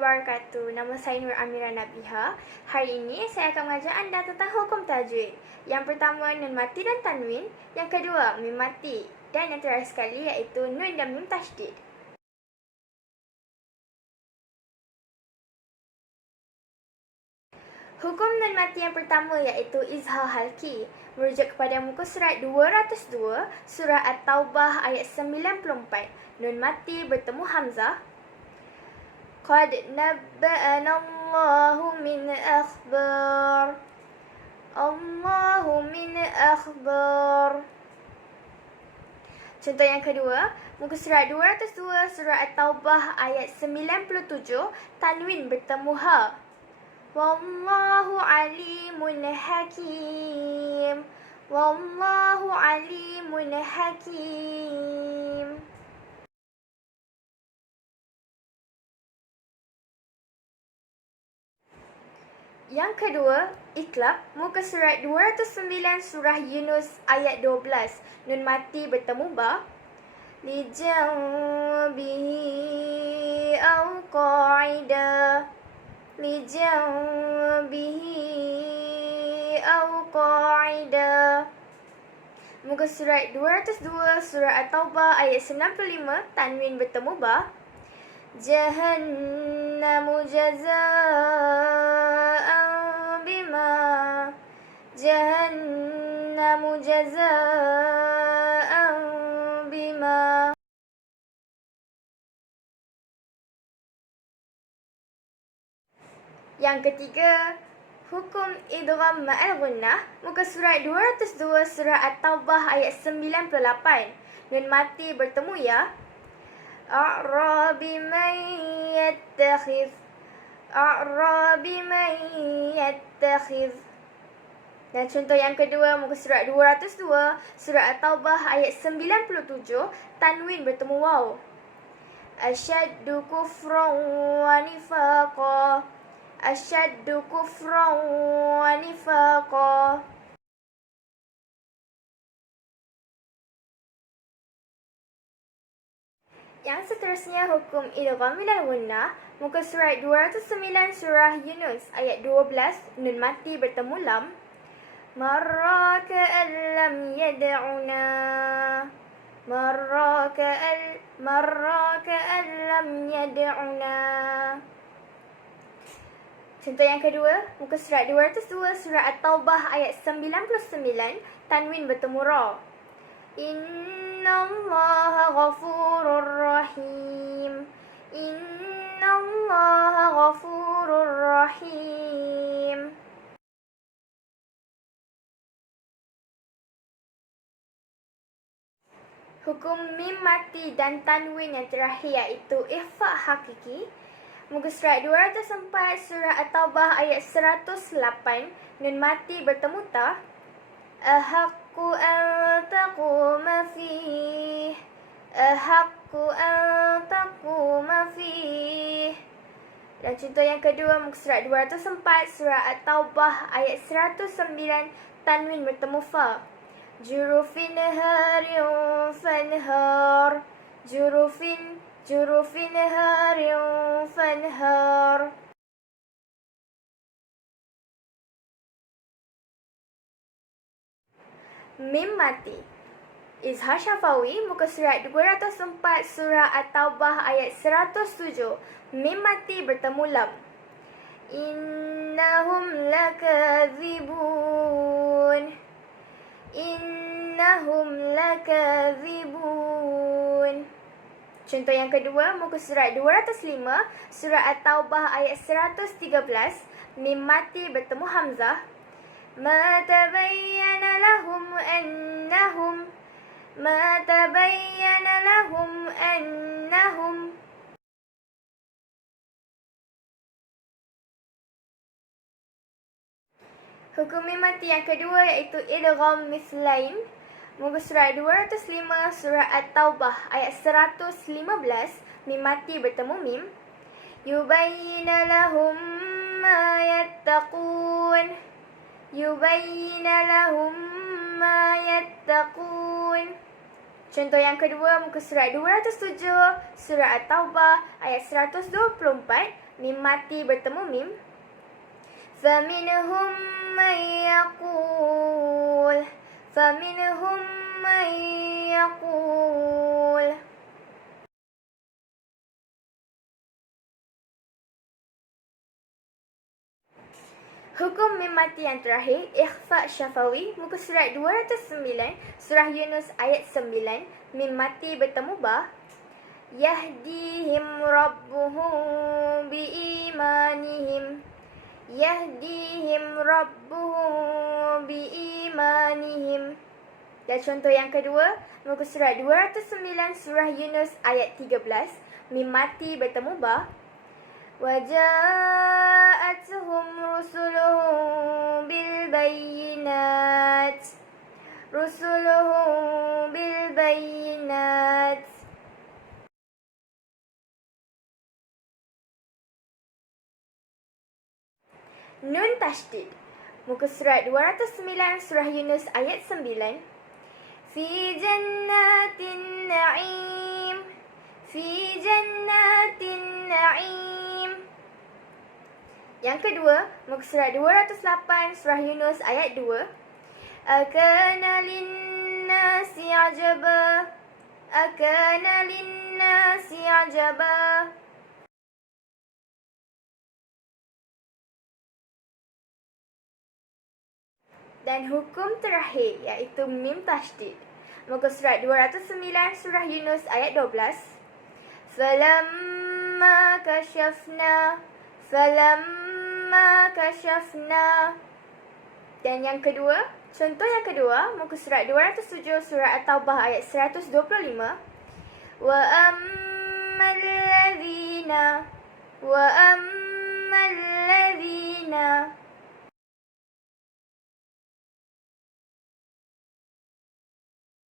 wabarakatuh. Nama saya Nur Amira Nabiha. Hari ini saya akan mengajar anda tentang hukum tajwid. Yang pertama, nun mati dan tanwin. Yang kedua, mim mati. Dan yang terakhir sekali iaitu nun dan mim tasydid. Hukum nun mati yang pertama iaitu izhar halki. Merujuk kepada muka surat 202, surah At-Taubah ayat 94. Nun mati bertemu hamzah. Qad nabba'ana Allahu min akhbar. Allahu min akhbar. Contoh yang kedua, muka surat 202 surah At-Taubah ayat 97, tanwin bertemu ha. Wallahu alimun hakim. Wallahu alimun hakim. Yang kedua, itlaq, muka surat 209 surah Yunus ayat 12. Nun mati bertemu ba. Lijambihi au qa'ida. Lijambihi au qa'ida. Muka surat 202 surah At-Taubah ayat 95, tanwin bertemu ba. Jahannamu jazaa'an bima. Jahannamu jazaa'an bima. Yang ketiga, hukum idgham ma'al gunnah, muka surat 202 surah At-Taubah ayat 98. Nun mati bertemu ya. A'rabi man yattakhidh. A'rabi man yattakhidh. Dan contoh yang kedua, muka surat 202 surah At-Taubah ayat 97, tanwin bertemu waw. Asyaddu kufran wa nifaqa. Asyaddu kufran wa nifaqa. Yang seterusnya, hukum idgham minal gunnah, muka surat 209 surah Yunus ayat 12, nun mati bertemu lam. Marra ka'an lam yad'una. Marra ka'an lam yad'una. Contoh yang kedua, muka surat 202 surah At-Taubah ayat 99, tanwin bertemu ra. Innallaha ghafurur rahim. Innallaha ghafurur rahim. Hukum mim mati dan tanwin yang terakhir iaitu ikhfa hakiki. Muka surat 204 surah At-Taubah ayat 108, nun mati bertemu ta. Ahaqqu an taquma fih. Ahaqqu an taquma fih. Dan contoh yang kedua, muka surat 204 surah At-Taubah ayat 109, tanwin bertemu fa. Jurufin harin fanhar. Jurufin harin fanhar. Mim mati. Izhar syafawi, muka surat 204 surah At-Taubah ayat 107, mim mati bertemu lam. Innahum lakadzibun. Innahum lakadzibun. Contoh yang kedua, muka surat 205 surah At-Taubah ayat 113, mim mati bertemu hamzah. Ma tabayyana lahum annahum. Hukum mim mati yang kedua iaitu idgham mislain. Muka surat 205 surah At-Taubah ayat 115, mim mati bertemu mim. Yubayyina lahum ma yattaqun. Yubayyina lahum ma yattaqun. Contoh yang kedua, muka surat 207 surah At-Taubah ayat 124, Mim mati bertemu mim. فَمِنْهُمْ مَنْ يَقُولُ فَمِنْهُمْ مَنْ يَقُولُ. Hukum mim mati yang terakhir, ikhfa syafawi, muka surat 209, surah Yunus ayat 9, mim mati bertemu ba. Yahdihim rabbuhum biimanihim. Yahdihim rabbuhum biimanihim. Dan contoh yang kedua, muka surat 209, surah Yunus ayat 13, mim mati bertemu ba. وَجَاءَتْهُمْ رُسُلُهُم بِالْبَيِّنَاتِ رُسُلُهُم بِالْبَيِّنَاتِ. Nun tasydid. Muka surat 209, surah Yunus ayat 9. Fi jannatin na'im. Fi jannatin na'im. Yang kedua, muka surat 208, surah Yunus ayat 2. Akana linnasi ajaba. Akana linnasi ajaba. Dan hukum terakhir, iaitu mim tasydid. Muka surat 209, surah Yunus ayat 12. Falamma kashafna. Falamma kashafna. Dan yang kedua, contoh yang kedua, muka surat 207, surah At-Taubah ayat 125. Wa ammal ladhina